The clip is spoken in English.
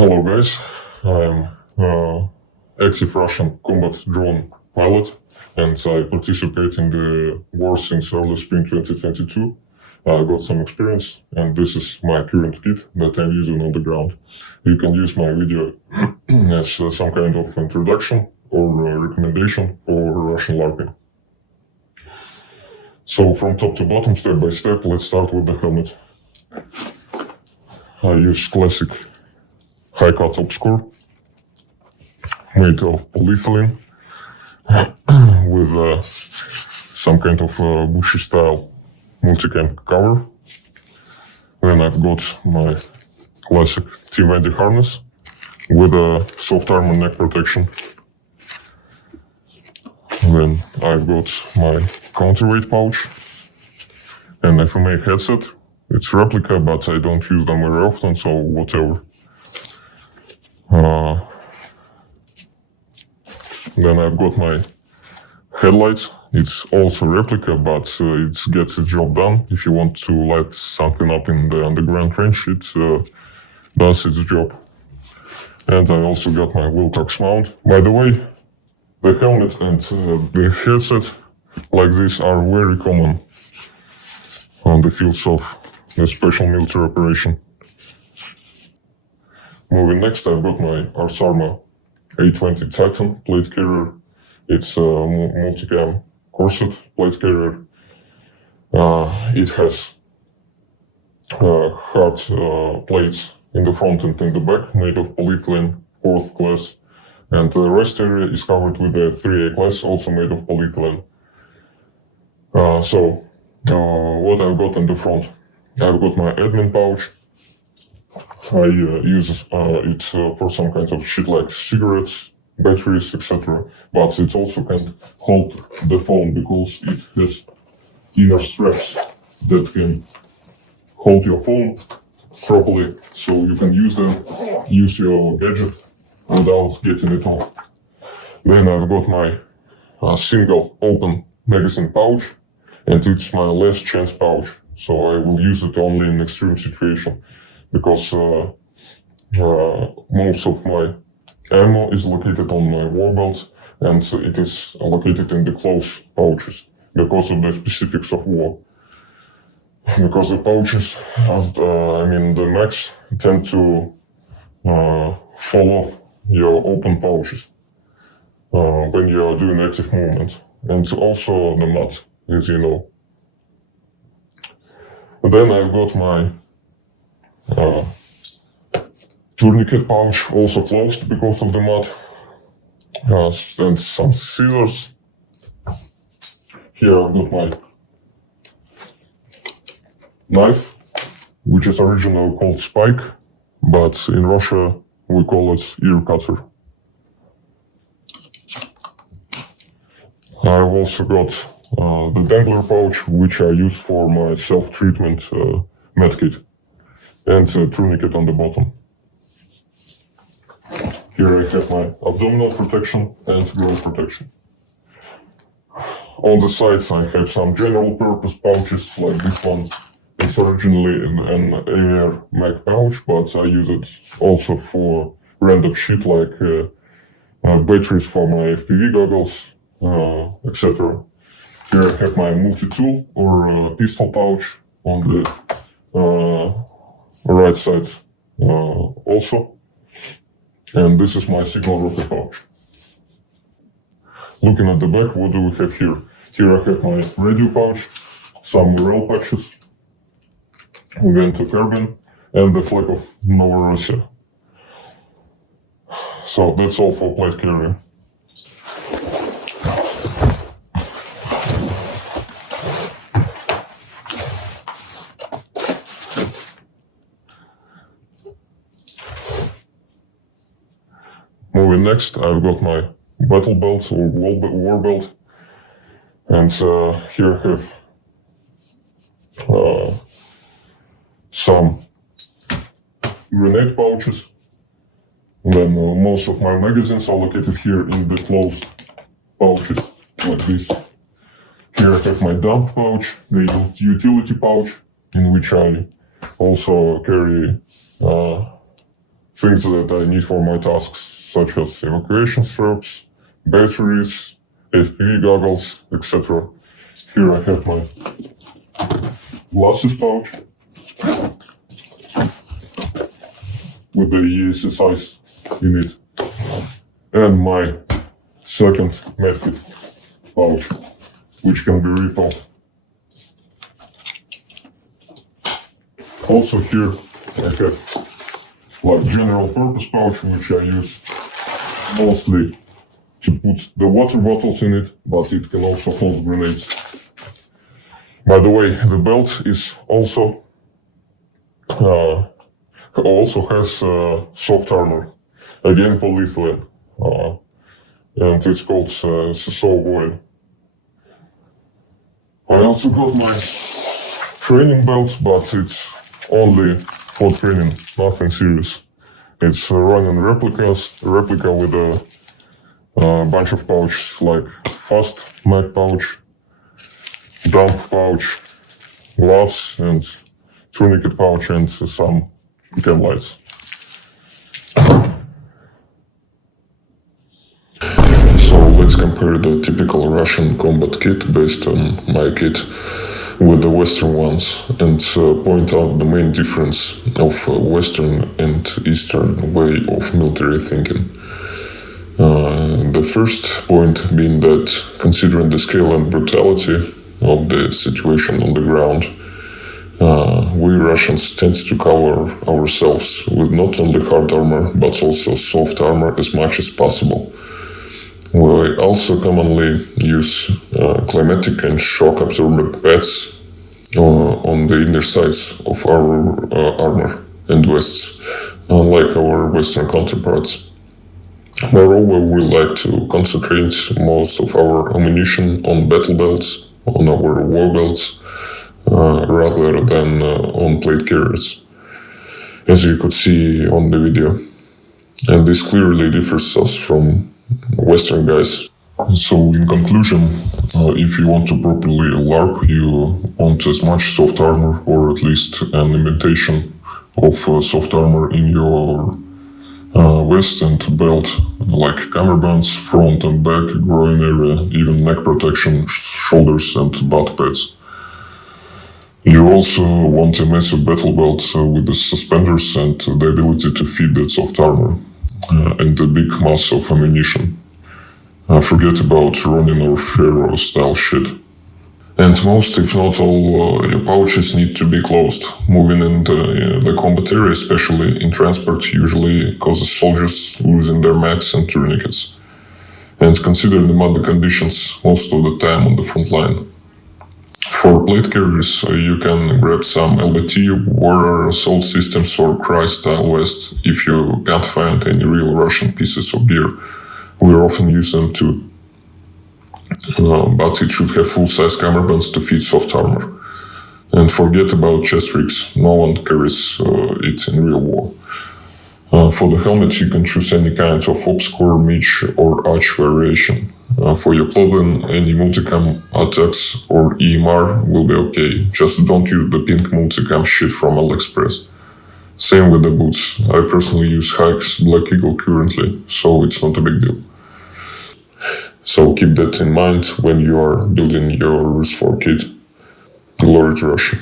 Hello guys, I'm active Russian combat drone pilot and I participate in the war since early spring 2022. I got some experience and this is my current kit that I'm using on the ground. You can use my video as some kind of introduction or recommendation for Russian LARPing. So from top to bottom, step by step, let's start with the helmet. I use classic high-cut obscure made of polyethylene with some kind of bushy style multicam cover. Then I've got my classic Team Andy harness with a soft armor neck protection. Then I've got my counterweight pouch and FMA headset. It's replica, but I don't use them very often, so whatever. Then I've got my headlights. It's also replica, but it gets the job done. If you want to light something up in the underground trench, it does its job. And I also got my Wilcox mount. By the way, the helmet and the headset like this are very common on the fields of the special military operation. Moving next, I've got my Ars Arma A20 Titan plate carrier. It's a multicam corset plate carrier. It has hard plates in the front and in the back, made of polyethylene 4th class. And the rest area is covered with the 3A class, also made of polyethylene. What I've got in the front? I've got my admin pouch. I use it for some kind of shit like cigarettes, batteries, etc. But it also can hold the phone because it has inner straps that can hold your phone properly, so you can use your gadget without getting it off. Then I've got my single open magazine pouch, and it's my last chance pouch, so I will use it only in extreme situation, because most of my ammo is located on my war belt, and it is located in the close pouches because of the specifics of war. Because the pouches, the mags tend to fall off your open pouches when you are doing active movement, and also the mat, as you know. And then I've got my tourniquet pouch, also closed because of the mat, and some scissors. Here I've got my knife, which is originally called spike, but in Russia we call it ear cutter. I've also got the dangler pouch, which I use for my self-treatment medkit, and tourniquet on the bottom. Here I have my abdominal protection and groin protection. On the sides I have some general purpose pouches like this one. It's originally an AR mag pouch, but I use it also for random shit like batteries for my FPV goggles, etc. Here I have my multi-tool or pistol pouch on the right side also. And this is my signal rocket pouch. Looking at the back, what do we have here? Here I have my radio pouch, some morale patches, again to carbon, and the flag of Novorossiya. So that's all for plate carrier. Moving next, I've got my battle belt or war belt, and here I have some grenade pouches. And then most of my magazines are located here in the closed pouches, like this. Here I have my dump pouch, the utility pouch, in which I also carry things that I need for my tasks, such as evacuation straps, batteries, FPV goggles, etc. Here I have my glasses pouch with the ESSIs in it, and my second medkit pouch, which can be ripped off. Also here I have like general purpose pouch, which I use mostly to put the water bottles in it, but it can also hold grenades. By the way, the belt is also has soft armor, again polyethylene, and it's called SSO Void. I also got my training belt, but it's only for training, nothing serious. It's running replica with a bunch of pouches like fast mag pouch, dump pouch, gloves, and tourniquet pouch, and some cam lights. So let's compare the typical Russian combat kit based on my kit with the Western ones, and point out the main difference of Western and Eastern way of military thinking. The first point being that, considering the scale and brutality of the situation on the ground, we Russians tend to cover ourselves with not only hard armor but also soft armor as much as possible. We also commonly use climatic and shock absorbent pads on the inner sides of our armor and vests, unlike our Western counterparts. Moreover, we like to concentrate most of our ammunition on battle belts, on our war belts, rather than on plate carriers, as you could see on the video. And this clearly differs us from Western guys. So in conclusion, if you want to properly LARP, you want as much soft armor, or at least an imitation of soft armor in your vest and belt, like cummerbunds, front and back, groin area, even neck protection, shoulders and butt pads. You also want a massive battle belt with the suspenders and the ability to feed that soft armor, and a big mass of ammunition. Forget about Ronin or Pharaoh style shit. And most, if not all, your pouches need to be closed. Moving in the combat area, especially in transport, usually causes soldiers losing their mags and tourniquets. And consider the muddy conditions most of the time on the front line. For plate carriers, you can grab some LBT, Warrior Assault Systems or Cry style vest if you can't find any real Russian pieces of gear. We often use them too. But it should have full-size cummerbunds to fit soft armor. And forget about chest rigs, no one carries it in real war. For the helmet, you can choose any kind of obscure, midge or arch variation. For your clothing, any multicam attacks or EMR will be okay, just don't use the pink multicam shit from AliExpress. Same with the boots. I personally use Hike's Black Eagle currently, so it's not a big deal. So keep that in mind when you are building your Rusfor kit. Glory to Russia.